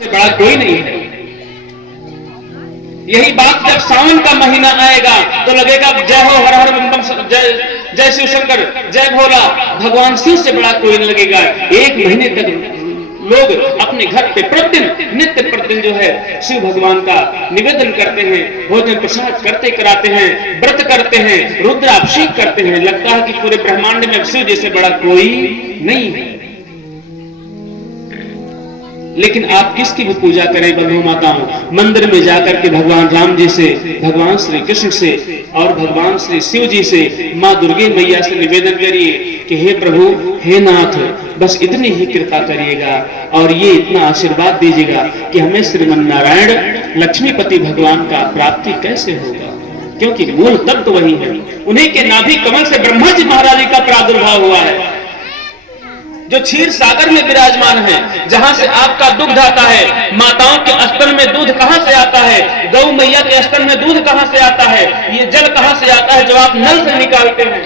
से बड़ा कोई नहीं है। यही बात जब सावन का महीना आएगा तो लगेगा जय हो हर हर बम बम, जय शिव शंकर, जय भोला, भगवान शिव से बड़ा कोई नहीं लगेगा। एक महीने तक लोग अपने घर पे प्रतिदिन नित्य प्रतिदिन जो है शिव भगवान का निवेदन करते हैं, भोजन प्रसाद करते कराते हैं, व्रत करते हैं, रुद्राभिषेक करते हैं। लगता है कि पूरे ब्रह्मांड में शिव जैसे बड़ा कोई नहीं है। लेकिन आप किसकी भी पूजा करें बंधु माताओं, मंदिर में जाकर के भगवान राम जी से, भगवान श्री कृष्ण से और भगवान श्री शिव जी से, माँ दुर्गे मैया से निवेदन करिए कि हे प्रभु, हे नाथ, बस इतनी ही कृपा करिएगा और ये इतना आशीर्वाद दीजिएगा कि हमें श्रीमन नारायण लक्ष्मीपति भगवान का प्राप्ति कैसे होगा। क्योंकि मूल तत्व तो वही है, उन्हीं के नाभि कमल से ब्रह्मा जी महाराज का प्रादुर्भाव हुआ है, जो क्षीर सागर में विराजमान है, जहां से आपका दूध आता है। माताओं के स्तन में दूध कहां से आता है? गौ मैया के स्तन में दूध कहां से आता है? ये जल कहां से आता है जो आप नल से निकालते हैं?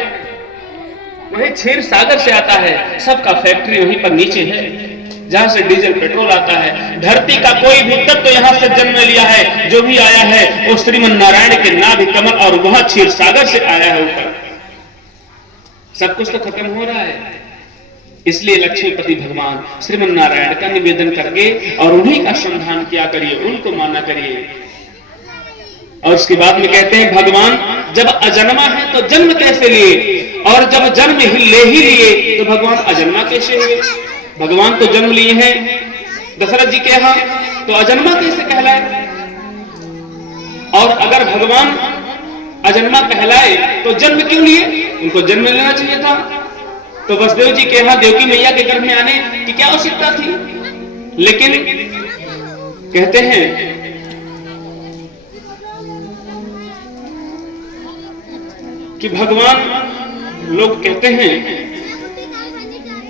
वही क्षीर सागर से आता है। सबका फैक्ट्री वहीं पर नीचे है, जहां से डीजल पेट्रोल आता है। धरती का कोई भी तत्व तो यहां से जन्म लिया है, जो भी आया है वो श्रीमन नारायण के नाभि कमल और वह क्षीर सागर से आया है ऊपर। सब कुछ तो खत्म हो रहा है। इसलिए लक्ष्मीपति भगवान श्रीमन नारायण का निवेदन करके और उन्हीं का संधान किया करिए, उनको माना करिए। और उसके बाद में कहते हैं भगवान जब अजन्मा है तो जन्म कैसे लिए, और जब जन्म ले ही लिए तो भगवान अजन्मा कैसे हुए? भगवान तो जन्म लिए हैं दशरथ जी के यहाँ, तो अजन्मा कैसे कहलाए? और अगर भगवान अजन्मा कहलाए तो जन्म क्यों लिए? उनको जन्म लेना चाहिए था। तो वसुदेव जी के यहाँ देवकी मैया के गर्भ में आने की क्या आवश्यकता थी? लेकिन कहते हैं कि भगवान, लोग कहते हैं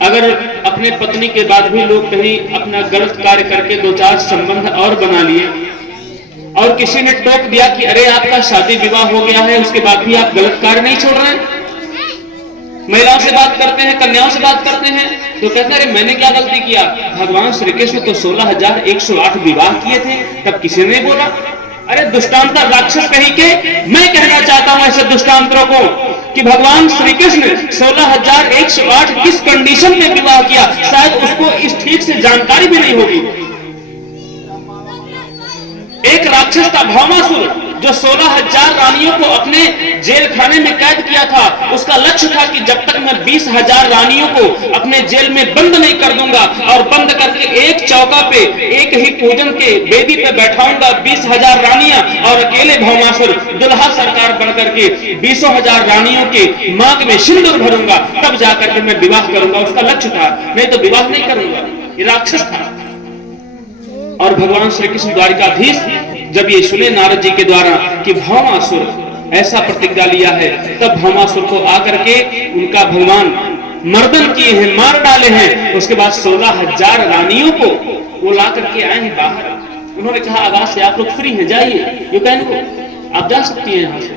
अगर अपने पत्नी के बाद भी लोग कहीं अपना गलत कार्य करके दो चार संबंध और बना लिए और किसी ने टोक दिया कि अरे आपका शादी विवाह हो गया है, उसके बाद भी आप गलत कार्य नहीं छोड़ रहे हैं, महिलाओं से बात करते हैं, कन्याओं से बात करते हैं, तो कहते हैं अरे मैंने क्या गलती किया? भगवान श्री कृष्ण तो 16,108 विवाह किए थे, तब किसी ने बोला? अरे दुष्टांतर राक्षस कहीं के। मैं कहना चाहता हूं ऐसे दुष्टांतरों को कि भगवान श्री कृष्ण 16,108 किस कंडीशन में विवाह किया, शायद उसको इस ठीक से जानकारी भी नहीं होगी। एक राक्षस था भौमासुर, जो 16,000 रानियों को अपने जेल खाने में कैद किया था। उसका लक्ष्य था कि जब तक मैं 20,000 रानियों को अपने जेल में बंद नहीं कर दूंगा और बंद करके एक चौका पे एक ही पूजन के वेदी पे बैठाऊंगा 20,000 रानियां, और अकेले भौमासुर दुल्हा सरकार बनकर के 20,000 रानियों के मांग में सिंदूर भरूंगा, तब जाकर के मैं विवाह करूंगा। उसका लक्ष्य था, नहीं तो विवाह नहीं करूंगा। ये राक्षस था। और भगवान श्री कृष्ण द्वारिकाधीश जब ये सुने नारद जी के द्वारा कि भौमासुर ऐसा प्रतिज्ञा लिया है, तब भौमासुर को आकर के उनका भगवान मर्दन किए हैं, मार डाले हैं। उसके बाद 16,000 रानियों को वो ला करके आए हैं बाहर। उन्होंने कहा आवाज से आप लोग फ्री हैं, जाइए, यू कैन गो, आप जा सकती हैं यहां से।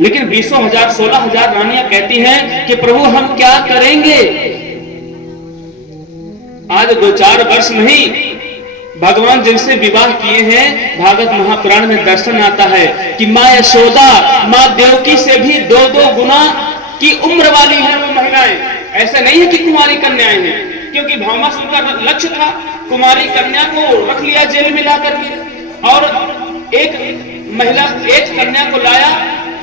लेकिन 20,000 16,000 रानियां कहती हैं कि प्रभु हम क्या करेंगे? आज 2-4 वर्ष नहीं, भगवान जिनसे विवाह किए हैं, भागवत महापुराण में दर्शन आता है कि माँ यशोदा, माँ देवकी से भी 2-2 गुना की उम्र वाली है वो महिलाएं। ऐसा नहीं है कि कुमारी कन्याएं हैं, क्योंकि भौमासुर का लक्ष्य था कुमारी कन्या को रख लिया जेल में ला करके, और एक महिला एक कन्या को लाया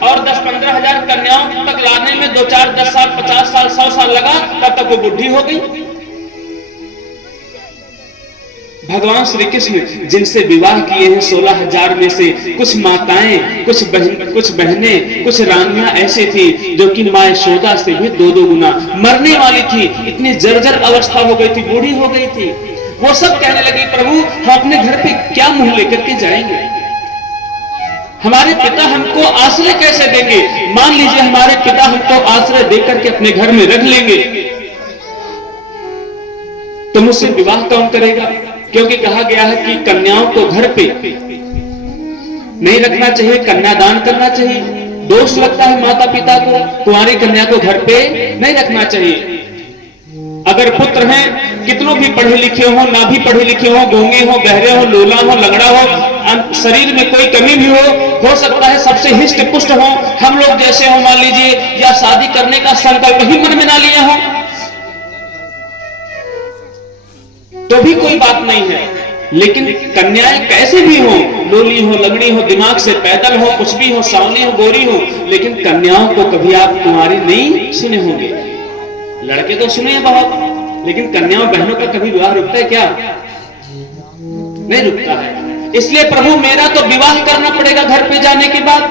और 10-15 हजार कन्याओं तक लाने में 2-4 10 साल 50 साल 100 साल लगा, तब तक वो बुढ़ी हो गई। भगवान श्री कृष्ण जिनसे विवाह किए हैं 16,000 में से कुछ माताएं, कुछ बहनें, कुछ रानियां ऐसे थी जो कि माँ यशोदा से भी 2-2 गुना मरने वाली थी। इतनी जर्जर अवस्था हो गई थी, बूढ़ी हो गई थी। वो सब कहने लगी प्रभु हम अपने घर पे क्या मुंह लेकर के जाएंगे? हमारे पिता हमको आश्रय कैसे देंगे? मान लीजिए हमारे पिता हमको आश्रय देकर के अपने घर में रख लेंगे, तो मुझसे विवाह कौन करेगा? क्योंकि कहा गया है कि कन्याओं को घर पे नहीं रखना चाहिए, कन्यादान करना चाहिए। दोष लगता है माता पिता को, कुंवारी कन्या को घर पे नहीं रखना चाहिए। अगर पुत्र हैं, कितनों भी पढ़े लिखे हो, ना भी पढ़े लिखे हो, गूंगे हो, बहरे हो, लोला हो, लगड़ा हो, शरीर में कोई कमी भी हो सकता है सबसे हिष्ट पुष्ट हो, हम लोग जैसे हो मान लीजिए, या शादी करने का संकल्प ही मन में ना लिए हो, तो भी कोई बात नहीं है। लेकिन कन्याएं कैसे भी हो, लोली हो, लगड़ी हो, दिमाग से पैदल हो, कुछ भी हो, सावली हो, गोरी हो, लेकिन कन्याओं को कभी आप कुंवारी नहीं सुने होंगे। लड़के तो सुने हैं बहुत, लेकिन कन्याओं बहनों का कभी विवाह रुकता है क्या? नहीं रुकता है। इसलिए प्रभु मेरा तो विवाह करना पड़ेगा घर पे जाने के बाद,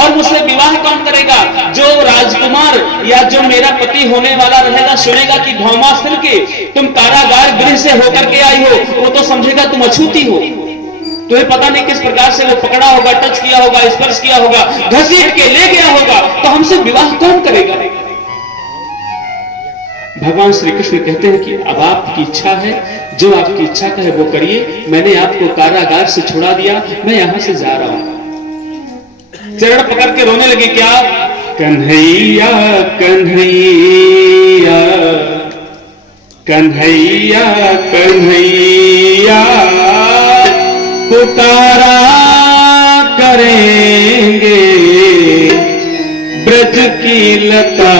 और मुझसे विवाह कौन करेगा? जो राजकुमार या जो मेरा पति होने वाला रहेगा सुनेगा कि भौमासुर के तुम कारागार गृह से होकर के आई हो, वो तो समझेगा तुम अछूती हो। तुम्हें पता नहीं किस प्रकार से वो पकड़ा होगा, टच किया होगा, स्पर्श किया होगा, घसीट के ले गया होगा, तो हमसे विवाह कौन करेगा? भगवान श्री कृष्ण कहते हैं कि अब आपकी इच्छा है, जो आपकी इच्छा का है वो करिए, मैंने आपको कारागार से छुड़ा दिया, मैं यहां से जा रहा हूं। चरण पकड़ के रोने लगे, क्या? कन्हैया कन्हैया कन्हैया कन्हैया पुकारा करेंगे ब्रज की लता